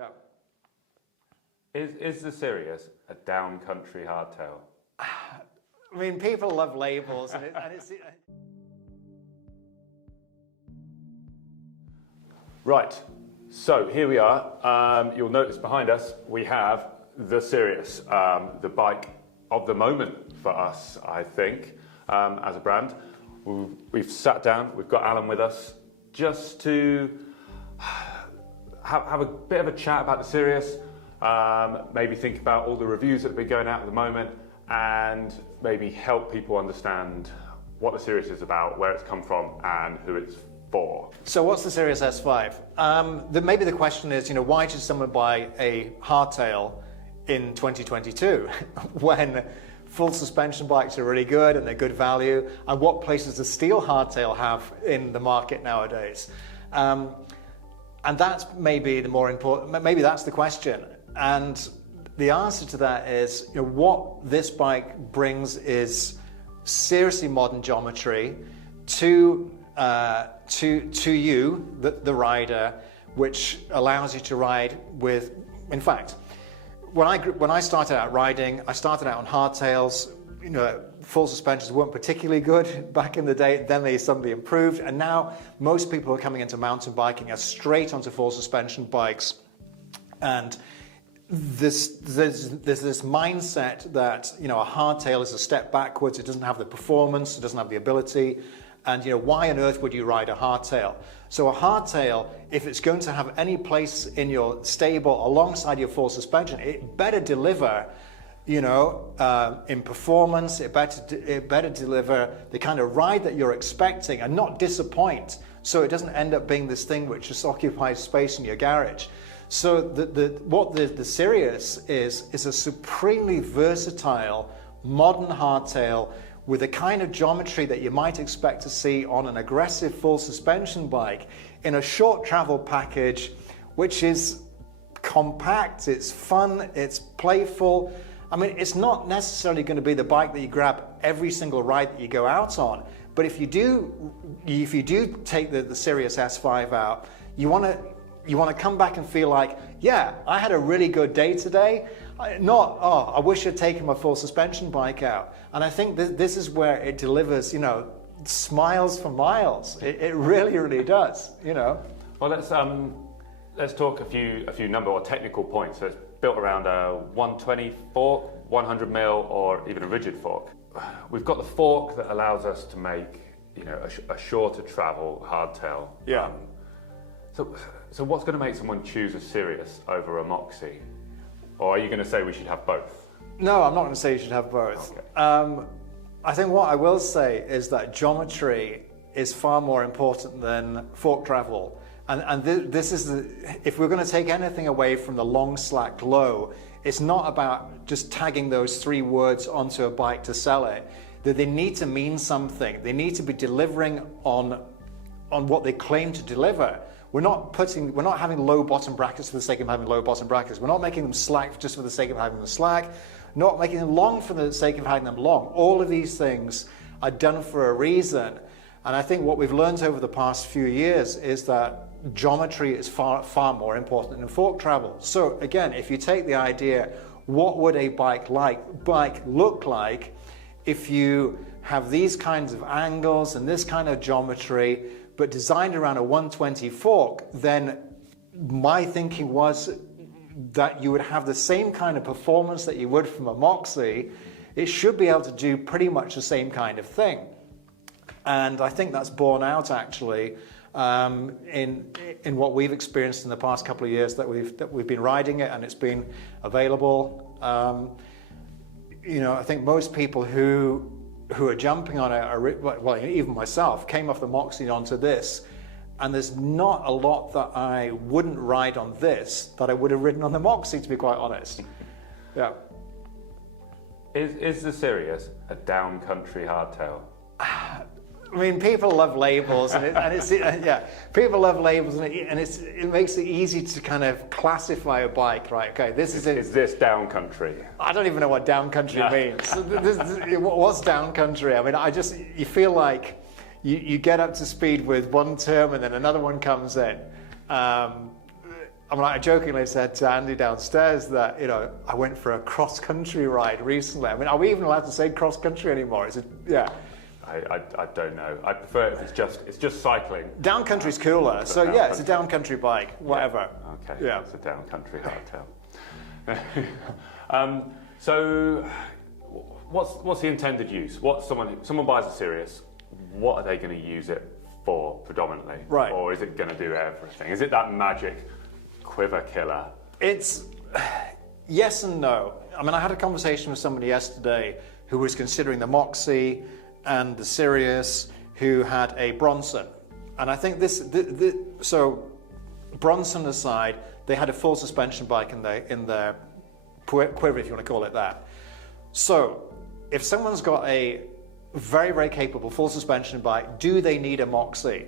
Yeah. Is the Sirius a down country hardtail? I mean, people love labels, and it's. Right, so here we are. You'll notice behind us we have the Sirius, the bike of the moment for us, I think, as a brand. We've sat down, we've got Alan with us, just to have a bit of a chat about the Sirius, maybe think about all the reviews that have been going out at the moment, and maybe help people understand what the Sirius is about, where it's come from, and who it's for. So what's the Sirius S5? Maybe the question is, why should someone buy a hardtail in 2022 when full suspension bikes are really good and they're good value? And what place does a steel hardtail have in the market nowadays? And that's maybe the more important, maybe that's the question. And the answer to that is, what this bike brings is seriously modern geometry to you, the rider, which allows you to ride with, in fact, when I started out riding, I started out on hardtails. Full suspensions weren't particularly good back in the day. Then they suddenly improved, and now most people who are coming into mountain biking are straight onto full suspension bikes. And there's this mindset that a hardtail is a step backwards. It doesn't have the performance. It doesn't have the ability. And why on earth would you ride a hardtail? So a hardtail, if it's going to have any place in your stable alongside your full suspension, it better deliver, in performance. It better deliver the kind of ride that you're expecting and not disappoint. So it doesn't end up being this thing which just occupies space in your garage. So what the Sirius is a supremely versatile, modern hardtail with a kind of geometry that you might expect to see on an aggressive full suspension bike in a short travel package, which is compact, it's fun, it's playful. I mean, it's not necessarily going to be the bike that you grab every single ride that you go out on, but if you do take the Sirius S5 out, you want to come back and feel like, yeah, I had a really good day today. Not, oh, I wish I'd taken my full suspension bike out. And I think this is where it delivers, smiles for miles. It really, really does, Well, let's talk a few number or technical points. So it's built around a 120 fork, 100 mil, or even a rigid fork. We've got the fork that allows us to make, a shorter travel hardtail. Yeah. So what's going to make someone choose a Sirius over a Moxie? Or are you going to say we should have both? No, I'm not going to say you should have both. Okay. I think what I will say is that geometry is far more important than fork travel. And this is if we're going to take anything away from the long slack low, it's not about just tagging those 3 words onto a bike to sell it. That they need to mean something. They need to be delivering on what they claim to deliver. We're not having low bottom brackets for the sake of having low bottom brackets. We're not making them slack just for the sake of having them slack. Not making them long for the sake of having them long. All of these things are done for a reason. And I think what we've learned over the past few years is that geometry is far, far more important than fork travel. So again, if you take the idea, what would a bike look like if you have these kinds of angles and this kind of geometry, but designed around a 120 fork, then my thinking was that you would have the same kind of performance that you would from a Moxie. It should be able to do pretty much the same kind of thing. And I think that's borne out actually in what we've experienced in the past couple of years that we've been riding it and it's been available. I think most people who are jumping on well, even myself, came off the Moxie onto this, and there's not a lot that I wouldn't ride on this that I would have ridden on the Moxie, to be quite honest. Yeah. Is the Sirius a down country hardtail? I mean, people love labels, people love labels, and it makes it easy to kind of classify a bike, right? Okay, is this down country? I don't even know what down country means. What's down country? I mean, you feel like you get up to speed with one term and then another one comes in. I mean, I jokingly said to Andy downstairs that, I went for a cross-country ride recently. I mean, are we even allowed to say cross-country anymore? Is it, yeah. I don't know. I prefer it if it's just cycling. Down country's cooler. So yeah, it's a down country bike, whatever. Yeah. Okay, yeah. It's a down country hardtail. So what's the intended use? Someone buys a Sirius, what are they going to use it for predominantly? Right. Or is it going to do everything? Is it that magic quiver killer? It's yes and no. I mean, I had a conversation with somebody yesterday who was considering the Moxie and the Sirius, who had a Bronson. And I think so Bronson aside, they had a full suspension bike in their quiver, if you want to call it that. So if someone's got a very, very capable full suspension bike, do they need a Moxie?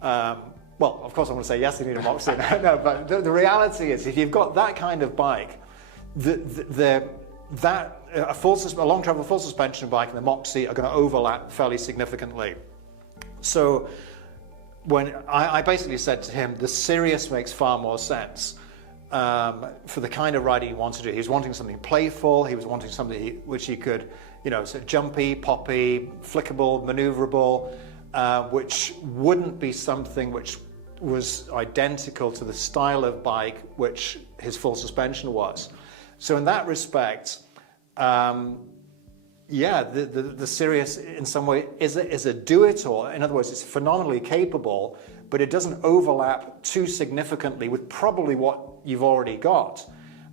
Well, of course I'm going to say yes, they need a Moxie. No, but the reality is, if you've got that kind of bike, a long travel full suspension bike and the Moxie are going to overlap fairly significantly. So when I basically said to him, the Sirius makes far more sense for the kind of riding he wants to do. He was wanting something playful. He was wanting something which he could, sort of jumpy, poppy, flickable, maneuverable, which wouldn't be something which was identical to the style of bike which his full suspension was. So in that respect, the Sirius in some way is a do-it-all. In other words, it's phenomenally capable, but it doesn't overlap too significantly with probably what you've already got.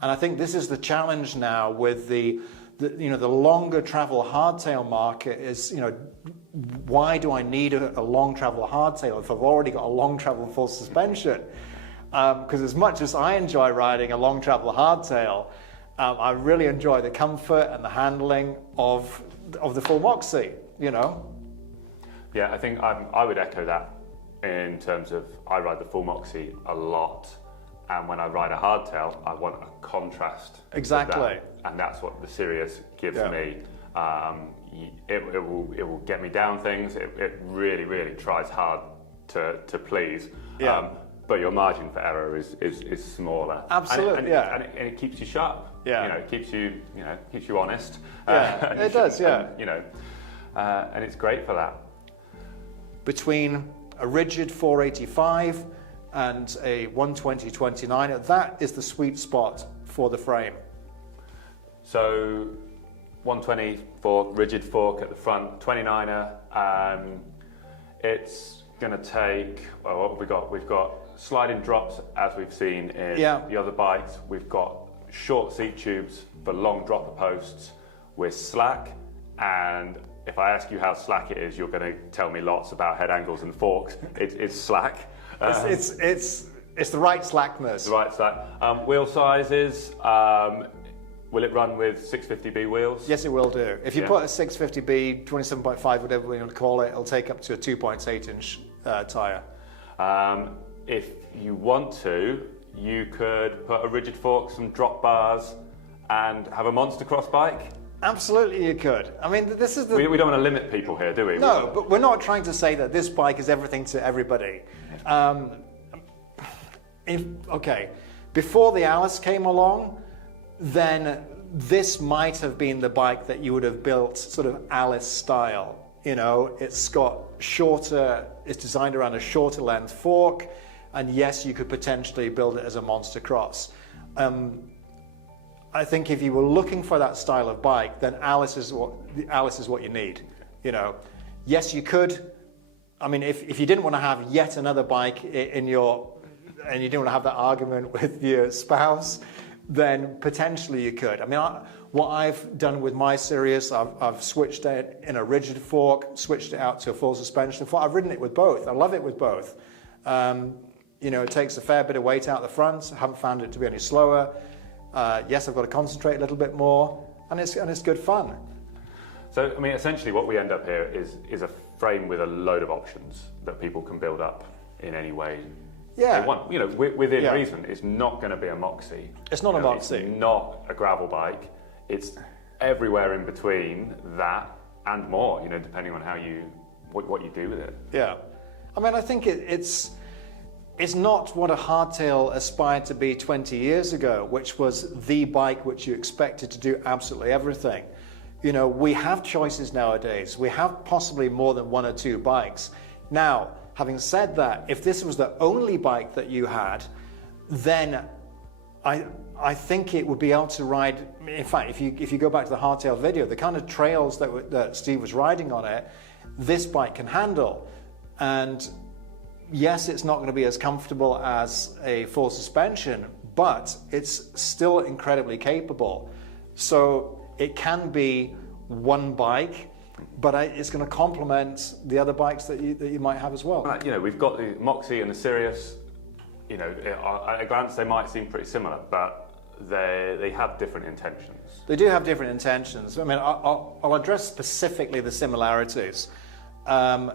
And I think this is the challenge now with the longer travel hardtail market is, why do I need a long travel hardtail if I've already got a long travel full suspension? Because as much as I enjoy riding a long travel hardtail, I really enjoy the comfort and the handling of the full Moxie, Yeah, I think I would echo that in terms of I ride the full Moxie a lot, and when I ride a hardtail, I want a contrast. Exactly. And that's what the Sirius gives me. It will get me down things. It really, really tries hard to please. Yeah. But your margin for error is smaller. Absolutely. And it keeps you sharp. Yeah. It keeps you honest. Yeah. It does. Yeah. And it's great for that. Between a rigid 485 and a 120/29, that is the sweet spot for the frame. So 120 for rigid fork at the front, 29er. It's going to take, well, what have we got? We've got sliding drops, as we've seen in the other bikes. We've got short seat tubes for long dropper posts. We're slack, and if I ask you how slack it is, you're going to tell me lots about head angles and forks. It's slack. It's the right slackness. The right slack. Wheel sizes. Will it run with 650B wheels? Yes, it will do. If you put a 650B, 27.5, whatever you want to call it, it'll take up to a 2.8-inch tyre. If you want to, you could put a rigid fork, some drop bars, and have a monster cross bike. Absolutely, you could. I mean, this is the... We don't want to limit people here, do we? No, but we're not trying to say that this bike is everything to everybody. Before the Alice came along, then this might have been the bike that you would have built sort of Alice style. It's got it's designed around a shorter length fork, and yes, you could potentially build it as a monster cross. I think if you were looking for that style of bike, then Alice is what you need. Yes, you could. I mean, if you didn't want to have yet another bike and you didn't want to have that argument with your spouse, then potentially you could. I mean, what I've done with my Sirius, I've switched it in a rigid fork, switched it out to a full suspension fork. I've ridden it with both. I love it with both. It takes a fair bit of weight out the front. I haven't found it to be any slower. Yes, I've got to concentrate a little bit more, and it's good fun. So, I mean, essentially what we end up here is a frame with a load of options that people can build up in any way they want. Within reason. It's not going to be a Moxie. It's not a Moxie. It's not a gravel bike. It's everywhere in between that and more, depending on what you do with it. Yeah. I mean, I think it's not what a hardtail aspired to be 20 years ago, which was the bike which you expected to do absolutely everything. You know, we have choices nowadays. We have possibly more than one or two bikes. Now, having said that, if this was the only bike that you had, then I think it would be able to ride. In fact, if you go back to the hardtail video, the kind of trails that Steve was riding on it, this bike can handle. And yes, it's not going to be as comfortable as a full suspension, but it's still incredibly capable. So it can be one bike, but it's going to complement the other bikes that you might have as well. You know, we've got the Moxie and the Sirius. You know, at a glance they might seem pretty similar, but they have different intentions. They do have different intentions. I mean, I'll address specifically the similarities. From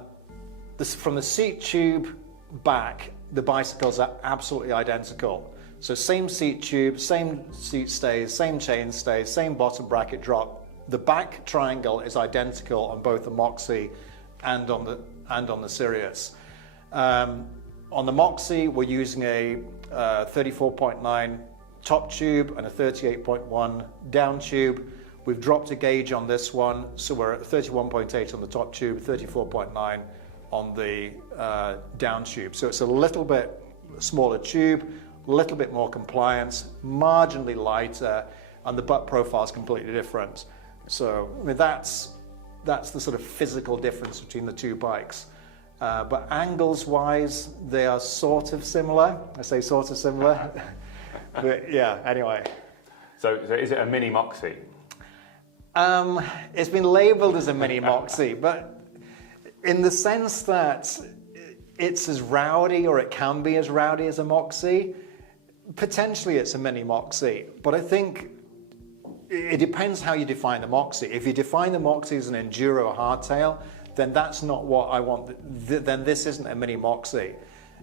the seat tube back, the bicycles are absolutely identical. So same seat tube, same seat stays, same chain stays, same bottom bracket drop. The back triangle is identical on both the Moxie and on the Sirius. On the Moxie, we're using a 34.9 top tube and a 38.1 down tube. We've dropped a gauge on this one, so we're at 31.8 on the top tube, 34.9 on the down tube. So it's a little bit smaller tube, a little bit more compliance, marginally lighter, and the butt profile is completely different. So I mean, that's the sort of physical difference between the two bikes. But angles-wise, they are sort of similar. I say sort of similar. But yeah, anyway. So is it a mini Moxie? It's been labelled as a mini Moxie, but in the sense that it's as rowdy, or it can be as rowdy as a Moxie, potentially it's a mini Moxie. But I think it depends how you define the Moxie. If you define the Moxie as an enduro hardtail, then that's not what I want. Then this isn't a mini Moxie.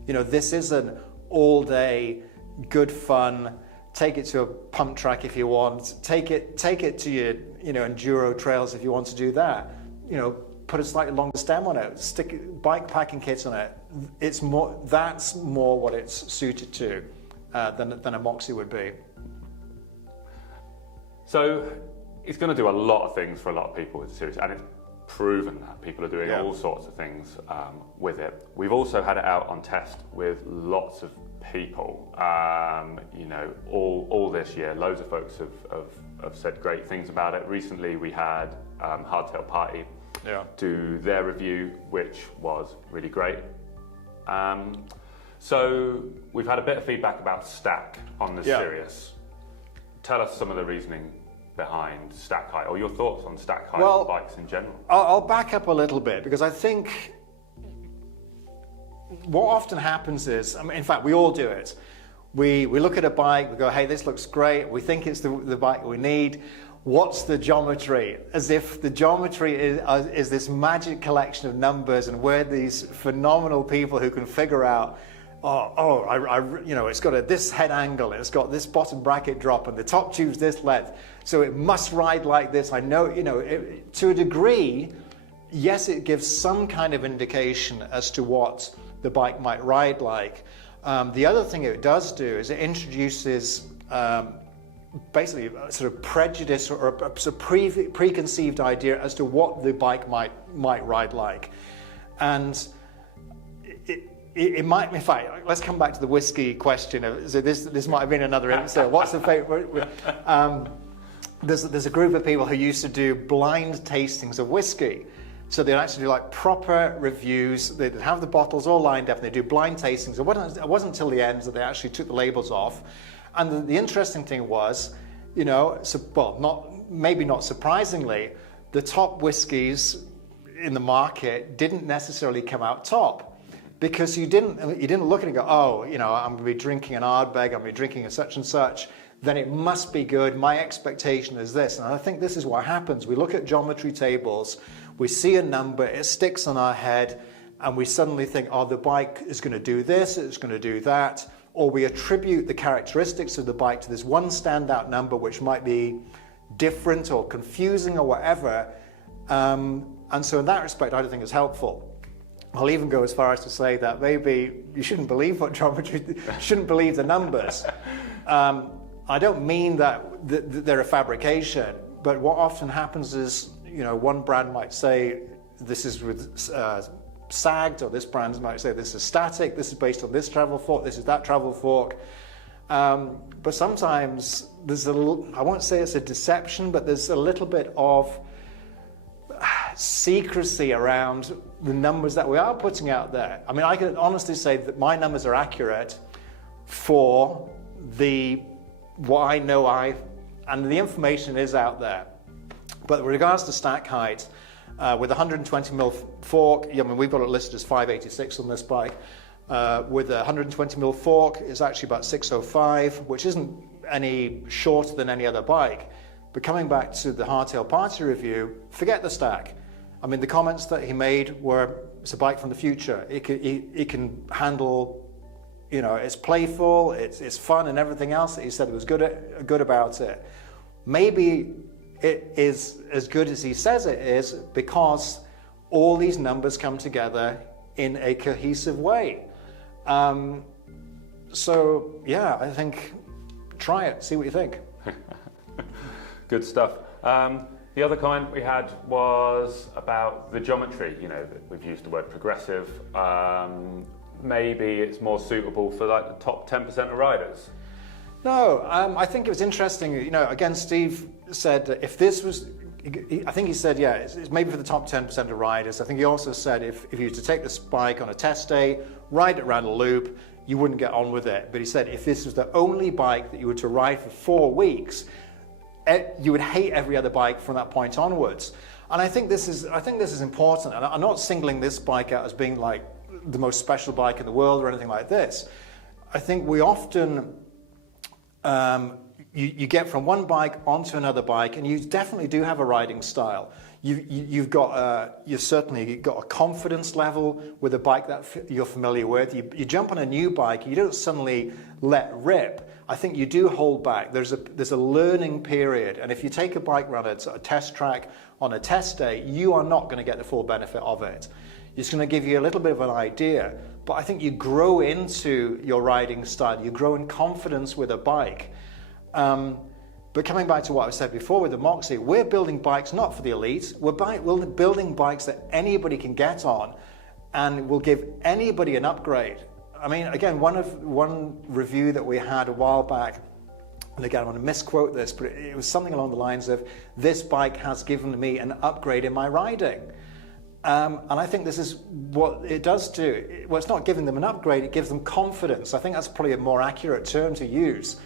You know, this is an all-day, good fun. Take it to a pump track if you want. Take it to your enduro trails if you want to do that. You know, put a slightly longer stem on it. Stick bike packing kit on it. It's more. That's more what it's suited to than a Moxie would be. So it's going to do a lot of things for a lot of people with the Sirius, and it's proven that people are doing all sorts of things with it. We've also had it out on test with lots of people. You know, all this year, loads of folks have said great things about it. Recently, we had Hardtail Party do their review, which was really great. So we've had a bit of feedback about stack on the Sirius. Tell us some of the reasoning behind stack height, or your thoughts on stack height on bikes in general. I'll back up a little bit, because I think what often happens is, I mean, in fact, we all do it. We look at a bike, we go, hey, this looks great. We think it's the bike we need. What's the geometry? As if the geometry is this magic collection of numbers, and we're these phenomenal people who can figure out, you know, it's got this head angle, it's got this bottom bracket drop, and the top tube's this length, so it must ride like this. I know, you know, to a degree, yes, it gives some kind of indication as to what the bike might ride like. The other thing it does do is it introduces basically a sort of prejudice or a sort of preconceived idea as to what the bike might ride like. And it might, in fact, let's come back to the whiskey question. So this might have been another episode. What's the favorite? There's a group of people who used to do blind tastings of whiskey. So they'd actually do like proper reviews. They'd have the bottles all lined up and they'd do blind tastings. It wasn't until the end that they actually took the labels off. And the interesting thing was, you know, maybe not surprisingly, the top whiskies in the market didn't necessarily come out top. Because you didn't look at it and go, oh, you know, I'm going to be drinking an Ardbeg, I'm going to be drinking a such and such, then it must be good. My expectation is this. And I think this is what happens. We look at geometry tables, we see a number, it sticks on our head, and we suddenly think, oh, the bike is going to do this, it's going to do that. Or we attribute the characteristics of the bike to this one standout number, which might be different or confusing or whatever. And so in that respect, I don't think it's helpful. I'll even go as far as to say that maybe you shouldn't believe what geometry, shouldn't believe the numbers. I don't mean that they're a fabrication, but what often happens is, one brand might say this is with sagged, or this brand might say this is static, this is based on this travel fork, this is that travel fork. But sometimes there's I won't say it's a deception, but there's a little bit of secrecy around the numbers that we are putting out there. I mean, I can honestly say that my numbers are accurate for what I know and the information is out there. But with regards to stack height, with 120mm fork, I mean, we've got it listed as 586 on this bike. With a 120mm fork, it's actually about 605, which isn't any shorter than any other bike. But coming back to the hardtail party review, forget the stack. I mean, the comments that he made were, it's a bike from the future. It can handle, it's playful, it's fun, and everything else that he said was good about it. Maybe it is as good as he says it is because all these numbers come together in a cohesive way. So yeah, I think try it, see what you think. Good stuff. The other comment we had was about the geometry. We've used the word progressive. Maybe it's more suitable for like the top 10% of riders. No, I think it was interesting. Again, Steve said that if this was, I think he said, yeah, it's maybe for the top 10% of riders. I think he also said if you were to take this bike on a test day, ride it around a loop, you wouldn't get on with it. But he said if this was the only bike that you were to ride for 4 weeks, you would hate every other bike from that point onwards. And I think this is important. And I'm not singling this bike out as being like the most special bike in the world or anything like this. I think we often you get from one bike onto another bike, and you definitely do have a riding style. You've certainly got a confidence level with a bike that you're familiar with. You jump on a new bike, you don't suddenly let rip. I think you do hold back. There's a learning period, and if you take a bike run at a test track on a test day, you are not going to get the full benefit of it. It's going to give you a little bit of an idea, but I think you grow into your riding style. You grow in confidence with a bike. But coming back to what I said before with the Moxie, we're building bikes not for the elite. We're building bikes that anybody can get on, and will give anybody an upgrade. I mean, again, one review that we had a while back, and again, I'm going to misquote this, but it was something along the lines of, this bike has given me an upgrade in my riding. And I think this is what it does do. Well, it's not giving them an upgrade, it gives them confidence. I think that's probably a more accurate term to use.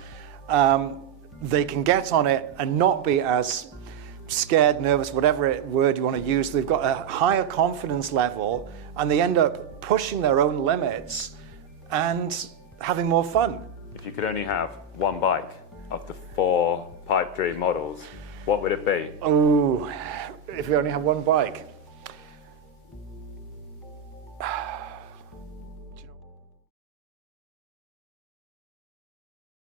They can get on it and not be as scared, nervous, whatever word you want to use. They've got a higher confidence level, and they end up pushing their own limits and having more fun. If you could only have one bike of the 4 Pipedream models, what would it be? Oh, if we only have one bike.